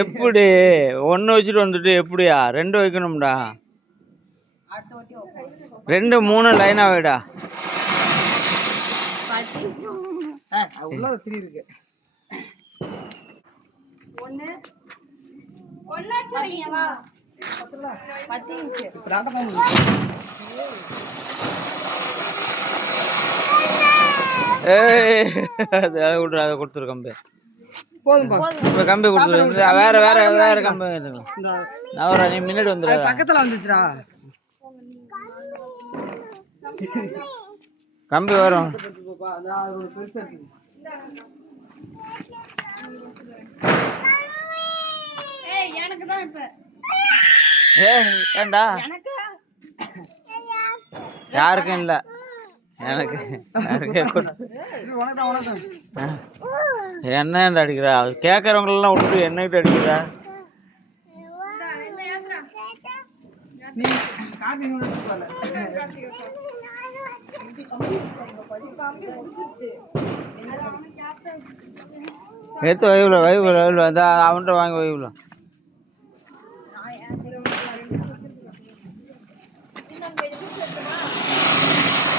எப்படி ஒன்று வச்சுட்டு வந்துட்டு எப்படியா 2 வைக்கணும்டா 2 3 லைனா வைடா இருக்கு அதை கொடுத்துரு கம்பி போதும்பா கம்பி கொடுத்துரு வேற வேற வேற கம்பி நவரா நீ முன்னாடி வந்துடு பக்கத்துல வந்துச்சுடா கம்பி வரும் ஏண்டா யாருக்கும் இல்ல எனக்கு என்ன அடிக்கிறா கேட்கறவங்களெல்லாம் விட்டு என்னகிட்ட அடிக்கிறா எடுத்து வைவுல அவன்கிட்ட வாங்கி வைவுல